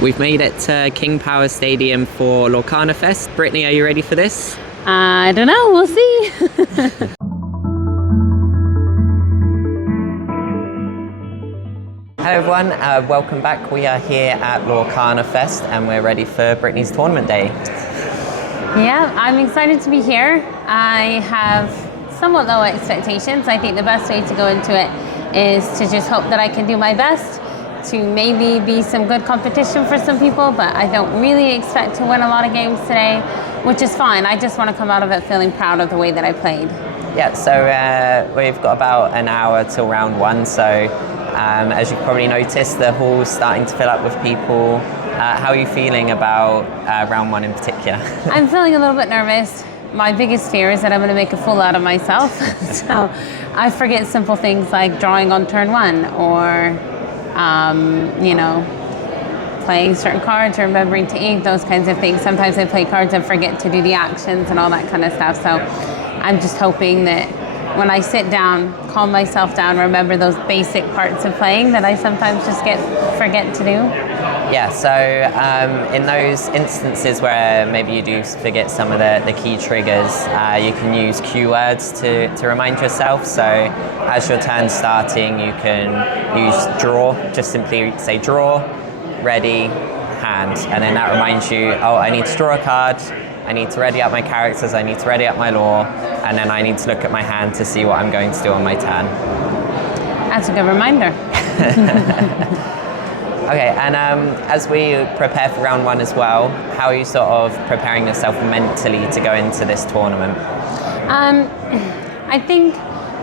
We've made it to King Power Stadium for LorcanaFest. Britni, are you ready for this? I don't know, we'll see. Hello everyone, welcome back. We are here at LorcanaFest and we're ready for Britni's tournament day. Yeah, I'm excited to be here. I have somewhat low expectations. I think the best way to go into it is to just hope that I can do my best, to maybe be some good competition for some people, but I don't really expect to win a lot of games today, which is fine. I just want to come out of it feeling proud of the way that I played. Yeah, so we've got about an hour till round one, so as you probably noticed, the hall's starting to fill up with people. How are you feeling about round one in particular? I'm feeling a little bit nervous. My biggest fear is that I'm going to make a fool out of myself. So I forget simple things like drawing on turn one, or you know, playing certain cards or remembering to eat, those kinds of things. Sometimes I play cards and forget to do the actions and all that kind of stuff. So I'm just hoping that when I sit down, calm myself down, remember those basic parts of playing that I sometimes just forget to do. Yeah, so in those instances where maybe you do forget some of the key triggers, you can use cue words to remind yourself. So as your turn's starting, you can use draw, just simply say draw, ready, hand, and then that reminds you, oh, I need to draw a card, I need to ready up my characters, I need to ready up my lore, and then I need to look at my hand to see what I'm going to do on my turn. That's a good reminder. Okay, and as we prepare for round one as well, how are you sort of preparing yourself mentally to go into this tournament? I think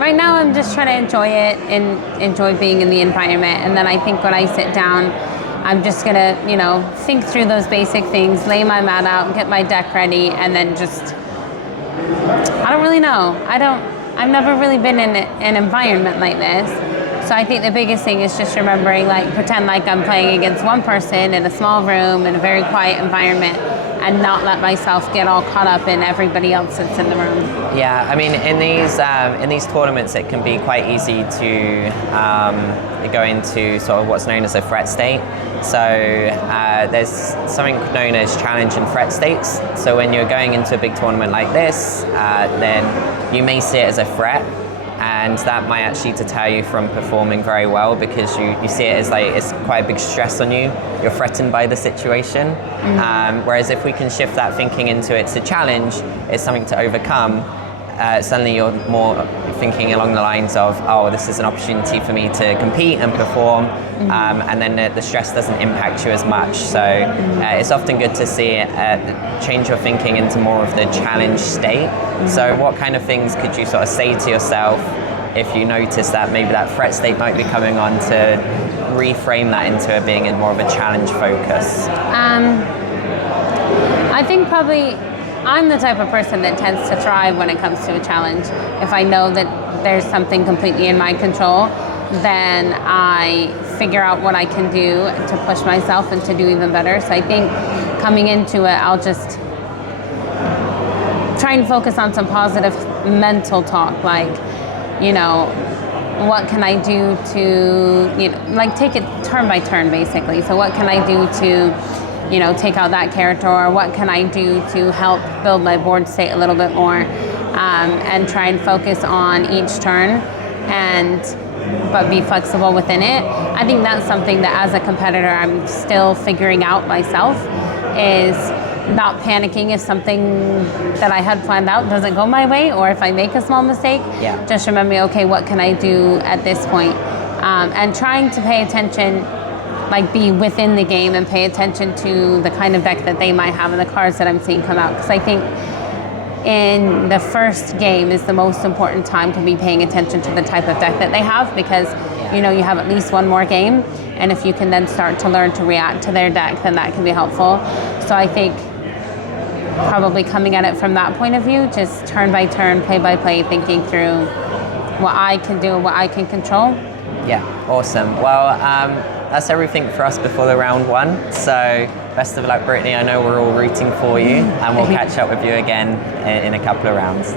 right now I'm just trying to enjoy it and enjoy being in the environment, and then I think when I sit down, I'm just gonna, you know, think through those basic things, lay my mat out, get my deck ready, and then just, I don't really know. I've never really been in an environment like this. So I think the biggest thing is just remembering, like, pretend like I'm playing against one person in a small room in a very quiet environment, and not let myself get all caught up in everybody else that's in the room. Yeah, I mean, in these tournaments, it can be quite easy to go into sort of what's known as a fret state. So there's something known as challenge and fret states. So when you're going into a big tournament like this, then you may see it as a threat, and that might actually deter you from performing very well, because you see it as like it's quite a big stress on you. You're threatened by the situation. Whereas if we can shift that thinking into it's a challenge, it's something to overcome, suddenly you're more thinking along the lines of, oh, this is an opportunity for me to compete and perform, and then the stress doesn't impact you as much. So it's often good to see change your thinking into more of the challenge state. So what kind of things could you sort of say to yourself if you notice that maybe that threat state might be coming on, to reframe that into it being in more of a challenge focus? I think probably I'm the type of person that tends to thrive when it comes to a challenge. If I know that there's something completely in my control, then I figure out what I can do to push myself and to do even better. So I think coming into it, I'll just try and focus on some positive mental talk, like, you know, what can I do to, you know, like take it turn by turn basically. So what can I do to, you know, take out that character, or what can I do to help build my board state a little bit more, and try and focus on each turn, but be flexible within it. I think that's something that as a competitor I'm still figuring out myself, is not panicking if something that I had planned out doesn't go my way, or if I make a small mistake. Yeah. Just remembering, okay, what can I do at this point? And trying to pay attention, like be within the game and pay attention to the kind of deck that they might have and the cards that I'm seeing come out. Because I think in the first game is the most important time to be paying attention to the type of deck that they have, because you know, you have at least one more game, and if you can then start to learn to react to their deck, then that can be helpful. So I think probably coming at it from that point of view, just turn by turn, play by play, thinking through what I can do, what I can control. Yeah, awesome. Well, that's everything for us before the round one. So best of luck, Britni. I know we're all rooting for you, and we'll catch up with you again in a couple of rounds.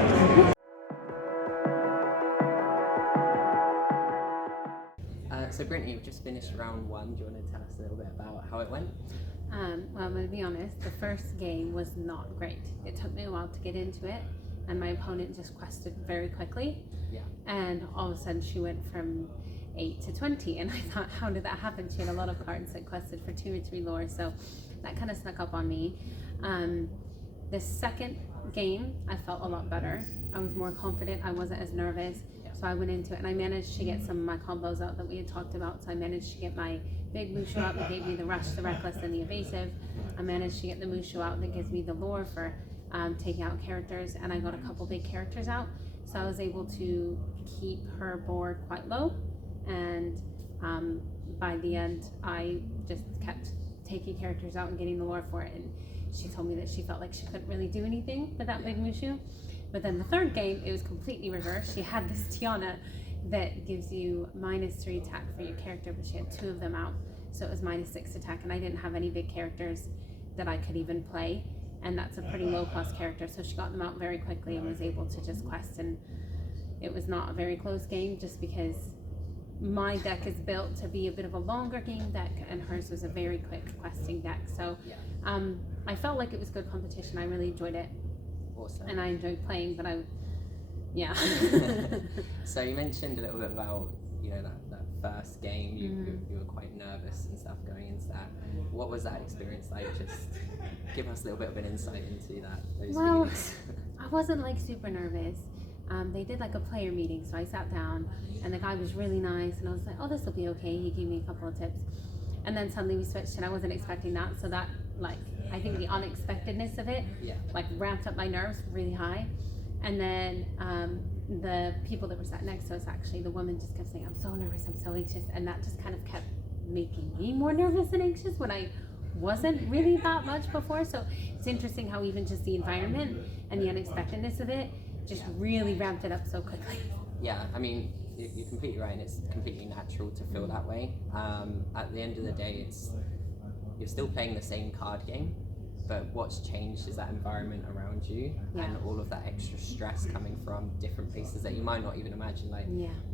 So Britni, Britni, you've just finished round 1. Do you want to tell us a little bit about how it went? Well, I'm going to be honest, the first game was not great. It took me a while to get into it, and my opponent just quested very quickly. Yeah. And all of a sudden she went from 8 to 20, and I thought, how did that happen? She had a lot of cards that quested for 2 or 3 lore, so that kind of snuck up on me. The second game, I felt a lot better. I was more confident. I wasn't as nervous. So I went into it, and I managed to get some of my combos out that we had talked about. So I managed to get my big Mushu out that gave me the rush, the reckless, and the evasive. I managed to get the Mushu out that gives me the lore for taking out characters, and I got a couple big characters out. So I was able to keep her board quite low, and by the end, I just kept taking characters out and getting the lore for it. And she told me that she felt like she couldn't really do anything with that big Mushu. But then the third game, it was completely reversed. She had this Tiana that gives you -3 attack for your character, but she had 2 of them out. So it was -6 attack, and I didn't have any big characters that I could even play. And that's a pretty low cost character. So she got them out very quickly and was able to just quest. And it was not a very close game just because my deck is built to be a bit of a longer game deck, and hers was a very quick questing deck. So I felt like it was good competition. I really enjoyed it. Awesome. And I enjoyed playing, but yeah. So you mentioned a little bit about, that first game, you were quite nervous and stuff going into that. What was that experience like? Just give us a little bit of an insight into that. Well, I wasn't like super nervous. They did like a player meeting, so I sat down, and the guy was really nice, and I was like, oh, this will be okay. He gave me a couple of tips. And then suddenly we switched, and I wasn't expecting that, so that, I think the unexpectedness of it, ramped up my nerves really high. And then the people that were sat next to us, actually, the woman just kept saying, I'm so nervous, I'm so anxious, and that just kind of kept making me more nervous and anxious when I wasn't really that much before. So it's interesting how even just the environment and the unexpectedness of it just really ramped it up so quickly. Yeah, I mean, you're completely right, and it's completely natural to feel that way. At the end of the day, you're still playing the same card game, but what's changed is that environment around you and all of that extra stress coming from different places that you might not even imagine.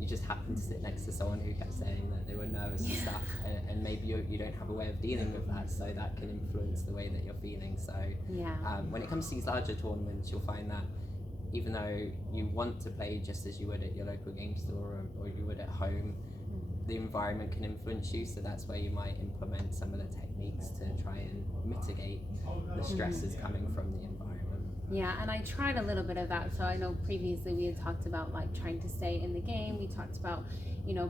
You just happen to sit next to someone who kept saying that they were nervous and stuff, and maybe you don't have a way of dealing with that, so that can influence the way that you're feeling. So when it comes to these larger tournaments, you'll find that even though you want to play just as you would at your local game store or you would at home, the environment can influence you, so that's where you might implement some of the techniques to try and mitigate the stresses coming from the environment. Yeah, and I tried a little bit of that. So I know previously we had talked about trying to stay in the game. We talked about,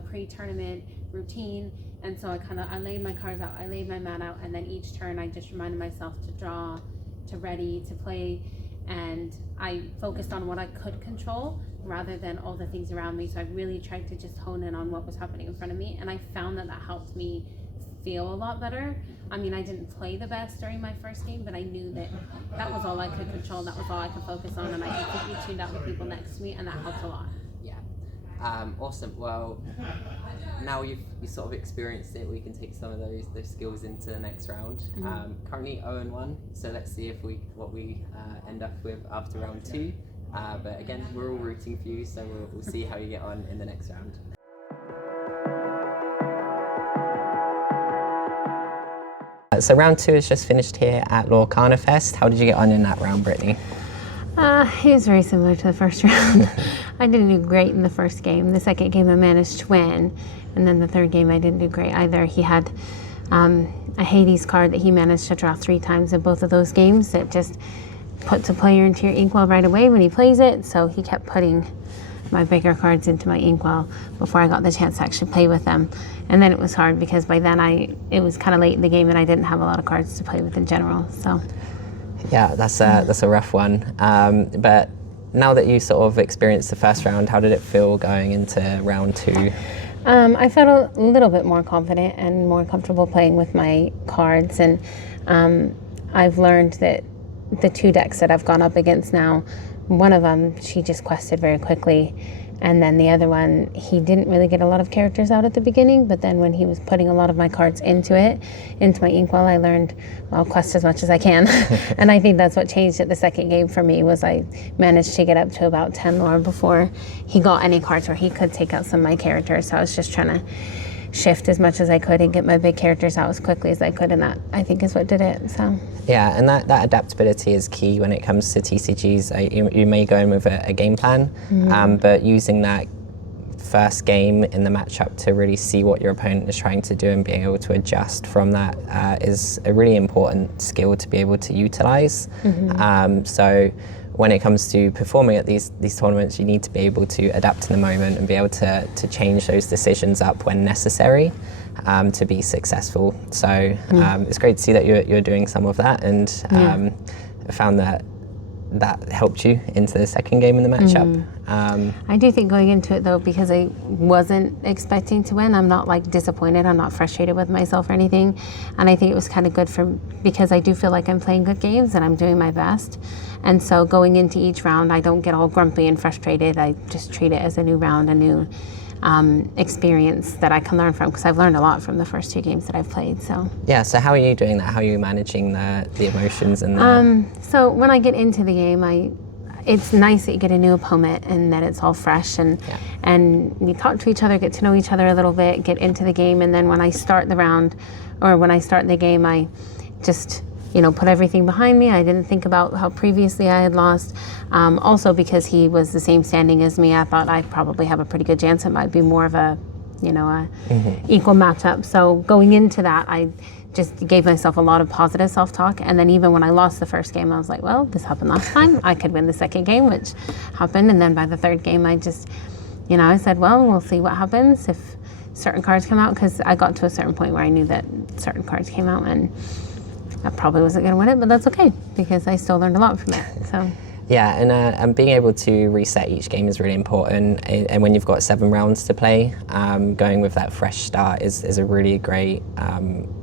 pre-tournament routine, and so I laid my cards out, I laid my mat out, and then each turn I just reminded myself to draw, to ready, to play, and I focused on what I could control rather than all the things around me. So I really tried to just hone in on what was happening in front of me, and I found that helped me feel a lot better. I mean, I didn't play the best during my first game, but I knew that was all I could control, that was all I could focus on, and I completely tuned out with people next to me, and that helped a lot. Yeah. Awesome. Well, now you sort of experienced it, we can take some of those skills into the next round. Currently 0-1, so let's see what we end up with after round 2. But again, we're all rooting for you, so we'll see how you get on in the next round. So round 2 is just finished here at LorcanaFest. How did you get on in that round, Britni? It was very similar to the first round. I didn't do great in the first game. The second game I managed to win, and then the third game I didn't do great either. He had a Hades card that he managed to draw 3 times in both of those games that just puts a player into your inkwell right away when he plays it, so he kept putting my bigger cards into my inkwell before I got the chance to actually play with them. And then it was hard because by then it was kind of late in the game and I didn't have a lot of cards to play with in general. So yeah, that's a rough one. But now that you sort of experienced the first round, how did it feel going into round 2? I felt a little bit more confident and more comfortable playing with my cards, and I've learned that the 2 decks that I've gone up against now, one of them, she just quested very quickly, and then the other one, he didn't really get a lot of characters out at the beginning, but then when he was putting a lot of my cards into my inkwell, I learned, well, quest as much as I can. And I think that's what changed at the second game for me, was I managed to get up to about 10 lore before he got any cards where he could take out some of my characters. So I was just trying to shift as much as I could and get my big characters out as quickly as I could, and that, I think, is what did it. So yeah, and that adaptability is key when it comes to TCGs. You may go in with a game plan, but using that first game in the matchup to really see what your opponent is trying to do and being able to adjust from that is a really important skill to be able to utilize. So when it comes to performing at these tournaments, you need to be able to adapt in the moment and be able to change those decisions up when necessary to be successful. So it's great to see that you're doing some of that, and I found that helped you into the second game in the matchup. I do think going into it, though, because I wasn't expecting to win, I'm not like disappointed, I'm not frustrated with myself or anything, and I think it was kind of good because I do feel like I'm playing good games and I'm doing my best. And so going into each round, I don't get all grumpy and frustrated. I just treat it as a new round, a new experience that I can learn from, because I've learned a lot from the first 2 games that I've played. So yeah, so how are you doing that? How are you managing the emotions and the... So when I get into the game, it's nice that you get a new opponent and that it's all fresh, and we talk to each other, get to know each other a little bit, get into the game, and then when I start the round, or when I start the game, I just put everything behind me. I didn't think about how previously I had lost. Also because he was the same standing as me, I thought I'd probably have a pretty good chance. It might be more of a equal matchup. So going into that, I just gave myself a lot of positive self-talk. And then even when I lost the first game, I was like, well, this happened last time. I could win the second game, which happened. And then by the third game, I just, I said, well, we'll see what happens if certain cards come out, because I got to a certain point where I knew that certain cards came out, and I probably wasn't going to win it, but that's okay, because I still learned a lot from it. So yeah, and being able to reset each game is really important. And when you've got 7 rounds to play, going with that fresh start is a really great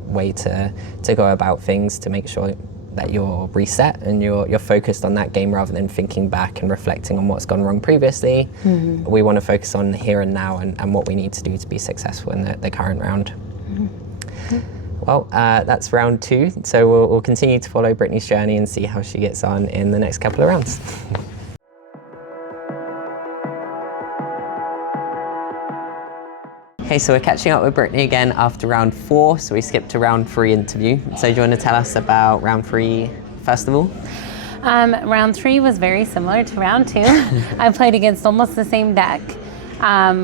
way to go about things, to make sure that you're reset and you're focused on that game rather than thinking back and reflecting on what's gone wrong previously. We want to focus on here and now and what we need to do to be successful in the current round. Well, that's round 2, so we'll continue to follow Britni's journey and see how she gets on in the next couple of rounds. Okay, so we're catching up with Britni again after round 4, so we skipped to round 3 interview. So do you want to tell us about round 3 first of all? Round 3 was very similar to round 2. I played against almost the same deck,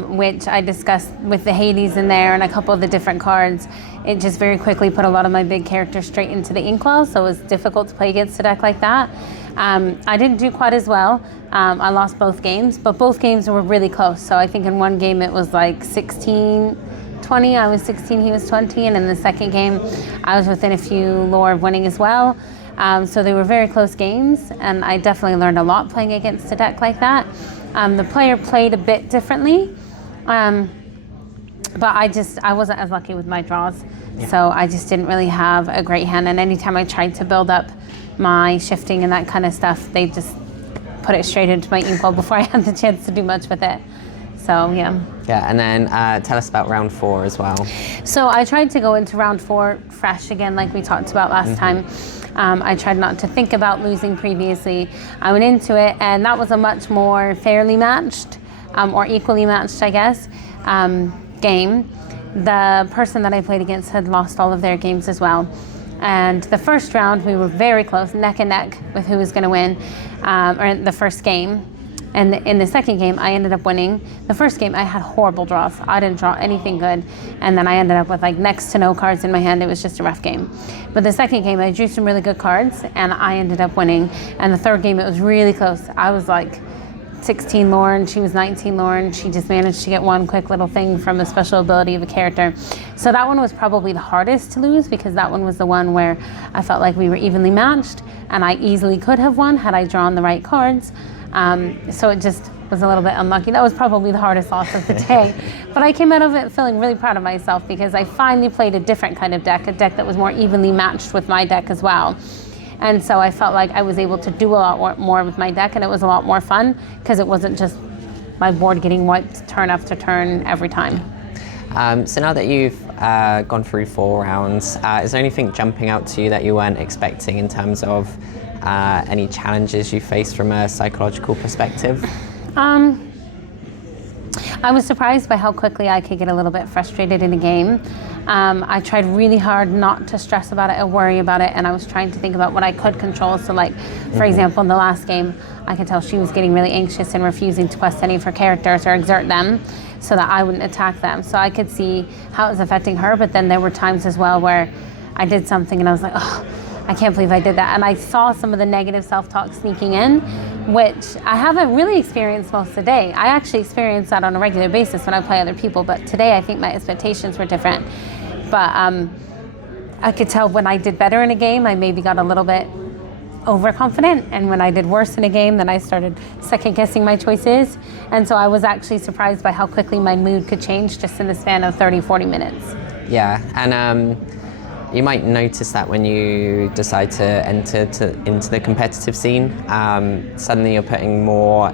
which I discussed with the Hades in there and a couple of the different cards. It just very quickly put a lot of my big characters straight into the inkwell, so it was difficult to play against a deck like that. I didn't do quite as well. I lost both games, but both games were really close. So I think in one game it was like 16-20, I was 16, he was 20, and in the second game I was within a few lore of winning as well. So they were very close games, and I definitely learned a lot playing against a deck like that. The player played a bit differently, but I wasn't as lucky with my draws. So I just didn't really have a great hand, and anytime I tried to build up my shifting and that kind of stuff, they just put it straight into my inkwell before I had the chance to do much with it. So yeah. Yeah, and then tell us about round 4 as well. So I tried to go into round 4 fresh again, like we talked about last time. I tried not to think about losing previously. I went into it, and that was a much more fairly matched, or equally matched, I guess, game. The person that I played against had lost all of their games as well. And the first round, we were very close, neck and neck, with who was going to win, or in the first game. And in the second game, I ended up winning. The first game, I had horrible draws. I didn't draw anything good. And then I ended up with like next to no cards in my hand. It was just a rough game. But the second game, I drew some really good cards, and I ended up winning. And the third game, it was really close. I was like 16 lore, and she was 19 lore, and she just managed to get one quick little thing from a special ability of a character. So that one was probably the hardest to lose, because that one was the one where I felt like we were evenly matched, and I easily could have won had I drawn the right cards. So it just was a little bit unlucky. That was probably the hardest loss of the day. But I came out of it feeling really proud of myself, because I finally played a different kind of deck, a deck that was more evenly matched with my deck as well. And so I felt like I was able to do a lot more with my deck, and it was a lot more fun, because it wasn't just my board getting wiped turn after turn every time. So now that you've gone through 4 rounds, is there anything jumping out to you that you weren't expecting in terms of any challenges you faced from a psychological perspective? I was surprised by how quickly I could get a little bit frustrated in a game. I tried really hard not to stress about it or worry about it, and I was trying to think about what I could control. So like, for example, in the last game, I could tell she was getting really anxious and refusing to quest any of her characters or exert them so that I wouldn't attack them. So I could see how it was affecting her, but then there were times as well where I did something and I was like, oh, I can't believe I did that. And I saw some of the negative self-talk sneaking in, which I haven't really experienced most of the day. I actually experience that on a regular basis when I play other people, but today I think my expectations were different. But I could tell when I did better in a game, I maybe got a little bit overconfident, and when I did worse in a game, then I started second-guessing my choices. And so I was actually surprised by how quickly my mood could change just in the span of 30, 40 minutes. Yeah, and you might notice that when you decide to enter into the competitive scene, suddenly you're putting more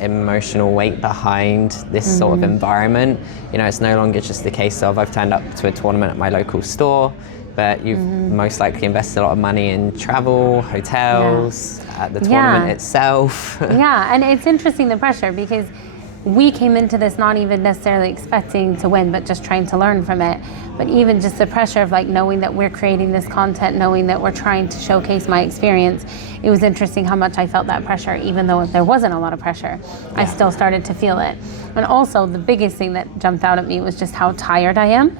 emotional weight behind this sort of environment. You know, it's no longer just the case of I've turned up to a tournament at my local store, but you've most likely invested a lot of money in travel, hotels, the tournament itself. Yeah, and it's interesting, the pressure, because we came into this not even necessarily expecting to win, but just trying to learn from it. But even just the pressure of like knowing that we're creating this content, knowing that we're trying to showcase my experience, it was interesting how much I felt that pressure. Even though there wasn't a lot of pressure, I still started to feel it. And also the biggest thing that jumped out at me was just how tired I am.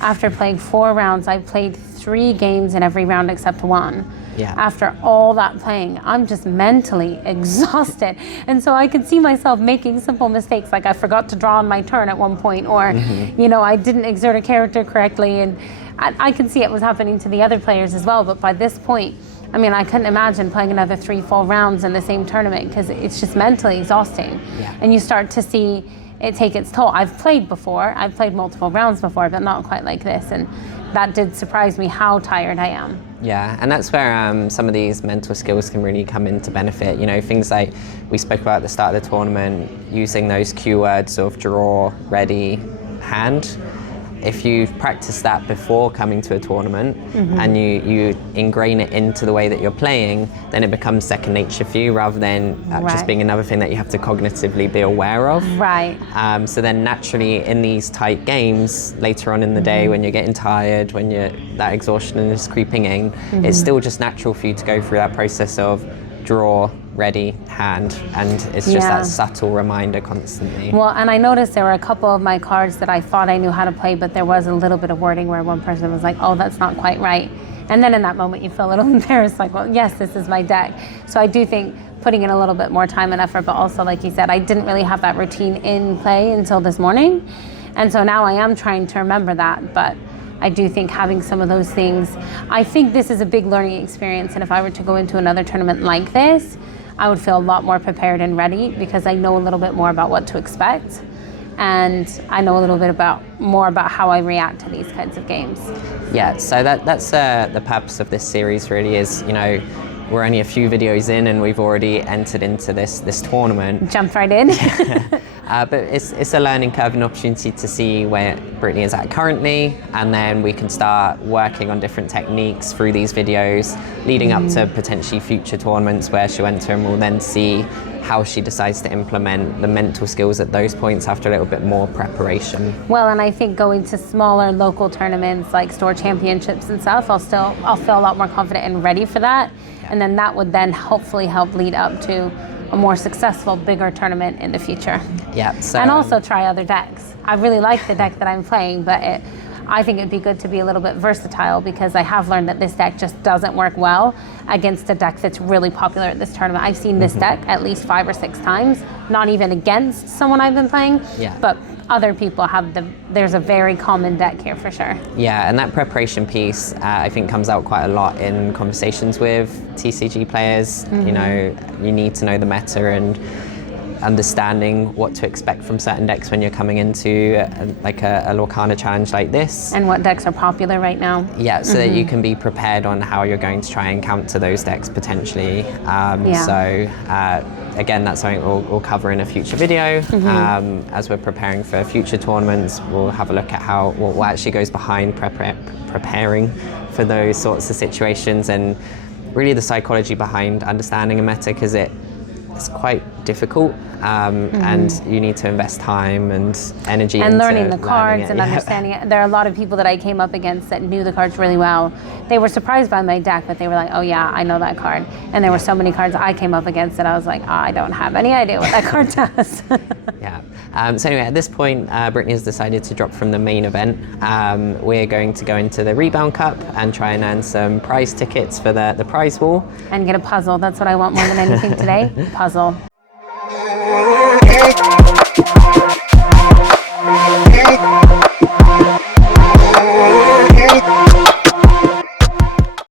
After playing 4 rounds, I played 3 games in every round except one. Yeah. After all that playing, I'm just mentally exhausted. And so I could see myself making simple mistakes, like I forgot to draw on my turn at one point, or you know, I didn't exert a character correctly, and I could see it was happening to the other players as well. But by this point, I mean, I couldn't imagine playing another 3 full rounds in the same tournament, because it's just mentally exhausting. Yeah. And you start to see it take its toll. I've played before, I've played multiple rounds before, but not quite like this, and that did surprise me how tired I am. Yeah, and that's where some of these mental skills can really come into benefit. You know, things like we spoke about at the start of the tournament, using those keywords of draw, ready, hand. If you've practiced that before coming to a tournament and you ingrain it into the way that you're playing, then it becomes second nature for you, rather than just being another thing that you have to cognitively be aware of. Right. So then naturally in these tight games later on in the day, when you're getting tired, when that exhaustion is creeping in, it's still just natural for you to go through that process of draw, ready, hand, and it's just that subtle reminder constantly. Well, and I noticed there were a couple of my cards that I thought I knew how to play, but there was a little bit of wording where one person was like, oh, that's not quite right. And then in that moment you feel a little embarrassed, like, well, yes, this is my deck. So I do think putting in a little bit more time and effort, but also, like you said, I didn't really have that routine in play until this morning. And so now I am trying to remember that, but I do think having some of those things, I think this is a big learning experience, and if I were to go into another tournament like this, I would feel a lot more prepared and ready, because I know a little bit more about what to expect, and I know a little bit more about how I react to these kinds of games. Yeah, so that's the purpose of this series really is, you know, we're only a few videos in and we've already entered into this tournament. Jumped right in. But it's a learning curve and opportunity to see where Britni is at currently, and then we can start working on different techniques through these videos, leading up to potentially future tournaments where she'll enter, and we'll then see how she decides to implement the mental skills at those points after a little bit more preparation. Well, and I think going to smaller local tournaments like store championships and stuff, I'll feel a lot more confident and ready for that. Yeah. And then that would then hopefully help lead up to a more successful, bigger tournament in the future. Yeah. So, and also try other decks. I really like the deck that I'm playing, but I think it'd be good to be a little bit versatile, because I have learned that this deck just doesn't work well against a deck that's really popular at this tournament. I've seen this deck at least 5 or 6 times, not even against someone I've been playing, but other people there's a very common deck here for sure. Yeah, and that preparation piece I think comes out quite a lot in conversations with TCG players. You know, you need to know the meta and understanding what to expect from certain decks when you're coming into a Lorcana challenge like this. And what decks are popular right now. Yeah, so that you can be prepared on how you're going to try and counter those decks potentially. Again, that's something we'll cover in a future video. As we're preparing for future tournaments, we'll have a look at what actually goes behind preparing for those sorts of situations, and really the psychology behind understanding a meta, because it's quite difficult, and you need to invest time and energy and into learning the cards it. and understanding it. There are a lot of people that I came up against that knew the cards really well. They were surprised by my deck, but they were like, oh yeah, I know that card. And there were so many cards I came up against that I was like, I don't have any idea what that card does. Yeah. So anyway, at this point, Britni has decided to drop from the main event. We're going to go into the Rebound Cup and try and earn some prize tickets for the prize wall. And get a puzzle. That's what I want more than anything today. Puzzle.